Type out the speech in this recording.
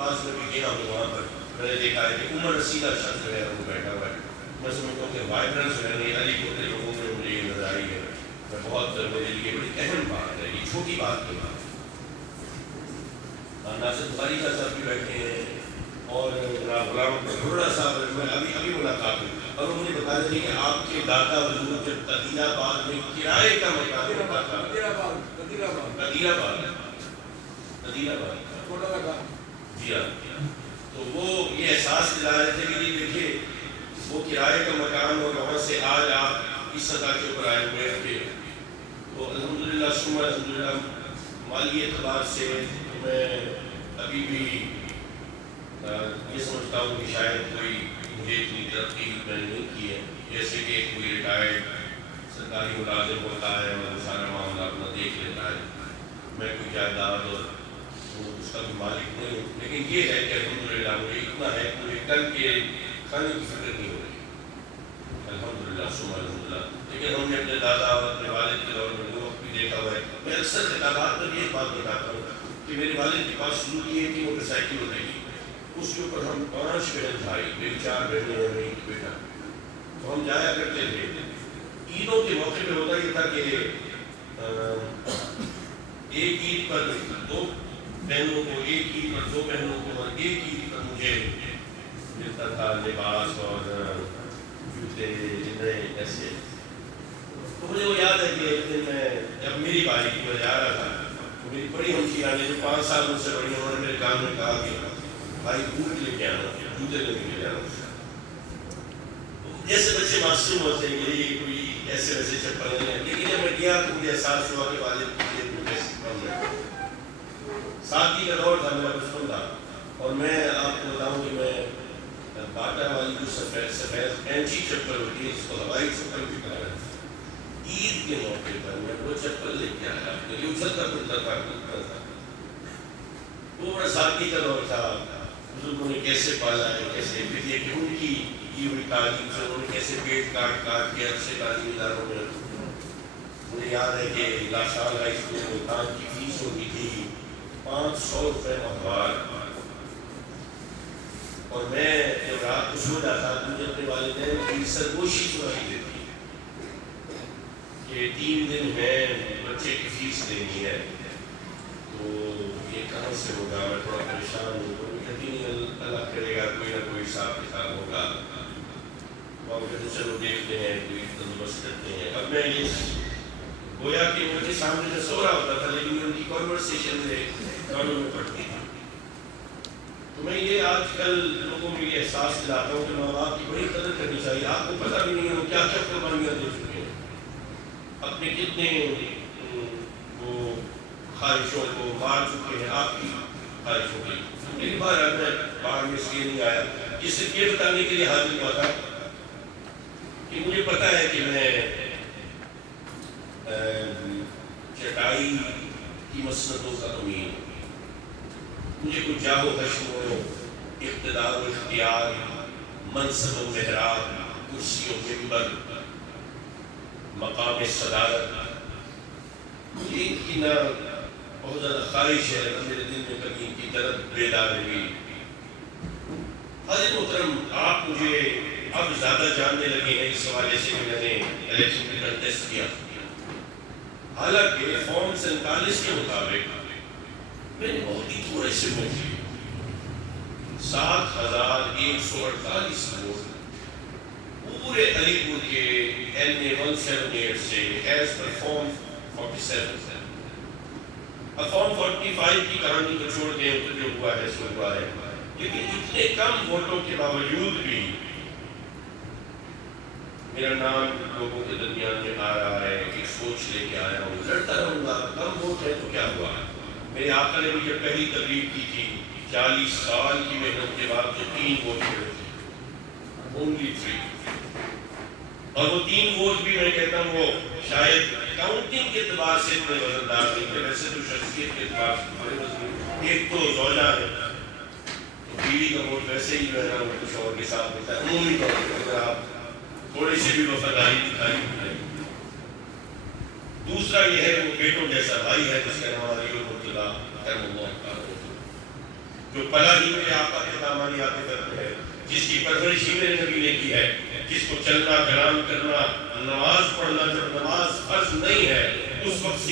آج میں بھی گیا ہوں وہاں پر میں نے دیکھا ہے کہ عمر رسیدہ شخص جو ہے وہ بیٹھا ہوا ہے. میں سمجھتا ہوں کہ وائبرنس جو ہے نا علی پور کے لوگوں میں مجھے یہ نظر آئی ہے. میں بہت میرے لیے بڑی اہم بات ہے, یہ چھوٹی بات نہیں ہے. ناصر بخاری کا صاحب بھی بیٹھے ہیں اور غلام گھوڑا صاحب, میں ابھی ملاقات ہوئی اور انہوں نے بتایا تھا کہ آپ کے دادا حضور جب قدیر آباد میں کرائے کا مکان ہوتا تھا, قدیر آباد جی ہاں, تو وہ یہ احساس دلا رہے تھے کہ دیکھیے وہ کرائے کا مکان اور وہاں سے آج آپ اس سطح کے اوپر آئے ہوئے ہیں. تو الحمدللہ ثم الحمدللہ مالی اعتبار سے میں ابھی بھی یہ سمجھتا ہوں کہ شاید کوئی مجھے اتنی ترقی میں نے نہیں کی ہے جیسے کہ کوئی ریٹائرڈ سرکاری ملازم ہوتا ہے اور سارا معاملہ اپنا دیکھ لیتا ہے. میں کوئی جائیداد اور اس کا بھی مالک نہیں ہوں, لیکن یہ ہے کہ الحمدللہ مجھے اتنا ہے کہ مجھے کل کے کھانے کی فکر نہیں ہو رہی الحمدللہ ثم الحمدللہ. لیکن ہم نے اپنے دادا اور اپنے والد کے دور میں وہ وقت بھی دیکھا ہوا ہے. میں اکثر خطابات میں یہ بات بتاتا ہوں کہ میرے والد کے پاس شروع کی ہے کہ موٹر سائیکل ہوتی ہے, اس کے اوپر ہم 5 بہن بھائی, میری 4 بہنیں ہیں, میری ایک بیٹا, تو ہم جایا کرتے تھے. عیدوں کے موقع پہ ہوتا یہ تھا کہ ایک عید پر 2 بہنوں کو, ایک عید پر 2 بہنوں کو, اور ایک عید پر مجھے ملتا تھا لباس اور جوتے نئے ایسے. تو مجھے وہ یاد ہے کہ ایک دن میں جب میری باری کی میں جا رہا تھا تو میری بڑی ہمشیرہ نے جو 5 سال مجھ سے بڑی, انہوں نے میرے کان میں کہا کہ بھائی بوٹ لے کے آنا, جوتے لے کے جانا. جیسے بچے معصوم ہوتے ہیں کہ یہ کوئی ایسے ویسے چپل نہیں ہے, لیکن جب میں گیا تو مجھے احساس ہوا کہ والد یہ بوٹ ایسے کم ہے. ساتھی کا دور تھا, میرا بچپن تھا, اور میں آپ کو بتاؤں کہ میں باٹا والی جو سفید اینچی چپل ہوتی ہے جس کو ہوائی چپل بھی کہا جاتا ہے, عید کے موقع پر میں وہ چپل لے کے آیا. یہ اچھلتا پھرتا تھا, ٹوٹتا تھا. وہ بڑا سادگی کا دور تھا. بزرگوں نے کیسے پالا ہے, کیسے پھر یہ کہ ان کی ہوئی تعلیم سے انہوں نے کیسے پیٹ کاٹ کے اچھے تعلیمی اداروں میں رکھا. مجھے یاد ہے کہ لاشال ہائی اسکول ملتان کی فیس ہوتی تھی 500 روپے ماہوار, اور میں جب رات کو سو جاتا تو مجھے اپنے والدین کی سرگوشی سنائی دیتی کہ 3 دن میں بچے کی فیس دینی ہے, تو یہ کہاں سے ہوگا, میں تھوڑا پریشان ہوں. تو میں کہتی نہیں اللہ کرے گا کوئی نہ کوئی حساب کتاب ہوگا, اور کہتے چلو دیکھتے ہیں, کوئی بندوبست کرتے ہیں. اب میں یہ گویا کہ مجھے سامنے میں سو رہا ہوتا تھا, لیکن ان کی کانورسیشن میں کانوں میں پڑتی تھی. تو میں یہ آج کل لوگوں میں یہ احساس دلاتا ہوں کہ ماں باپ کی بڑی قدر کرنی چاہیے. آپ کو پتہ بھی نہیں ہے وہ کیا کیا قربانیاں دے چکے ہیں, اپنے کتنے وہ خواہشوں کو مار چکے ہیں آپ کی خواہشوں کی. ایک بار میں باہر میں اس لیے نہیں آیا کہ صرف یہ بتانے کے لیے حاضر ہوا تھا کہ مجھے پتہ ہے کہ میں چٹائی کی مسندوں کا امین ہوں. مجھے کوئی جاہ و حشم و اقتدار و اختیار, منصب و محراب, کرسی و منبر, مقام صدارت, مجھے ان کی نہ بہت زیادہ خواہش ہے, نہ میرے دل میں کبھی ان کی طرف بیدار ہوئی. حضرت محترم, آپ مجھے اب زیادہ جاننے لگے ہیں اس حوالے سے کہ میں نے الیکشن میں کنٹیسٹ کیا. حالانکہ فارم 47 کے مطابق میں نے بہت ہی تھوڑے سے ووٹ لیے, 7148 ووٹ پورے علی پور کے LA 178 سے ایز پر فارم 47. اب فارم 45 کی کہانی کو چھوڑ دیں تو جو ہوا ہے سو ہوا ہے, لیکن اتنے کم ووٹوں کے باوجود بھی میرا نام لوگوں کے درمیان میں آ رہا ہے. ایک سوچ لے کے آیا ہوں, لڑتا رہوں گا, کم ووٹ ہے تو کیا ہوا. میرے آقا نے مجھے پہلی تقریر کی تھی 40 سال کی محنت کے بعد جو 3 ووٹ ملے تھے, اونلی 3, اور وہ 3 ووٹ بھی میں کہتا ہوں وہ شاید کاؤنٹنگ کے اعتبار سے اتنے وزندار نہیں تھے, ویسے تو شخصیت کے اعتبار سے بڑے وزن. ایک تو زوجہ ہے, تو بیوی کا ووٹ ویسے ہی جو ہے نا وہ کچھ اور کے ساتھ ہوتا ہے. عمومی طور پر اگر آپ تھوڑی سی بھی وفاداری دکھائی ہے. دوسرا یہ ہے کہ وہ بیٹوں جیسا بھائی ہے جس کا نام علی المرتضیٰ کرم اللہ. جو پلا ہی میرے آقا کے دامانی عاطفت میں ہے، جس کی پرورش ہی میرے نبی نے کی ہے، جس کو چلنا کلام کرنا نماز پڑھنا جب نماز فرض نہیں ہے اس وقت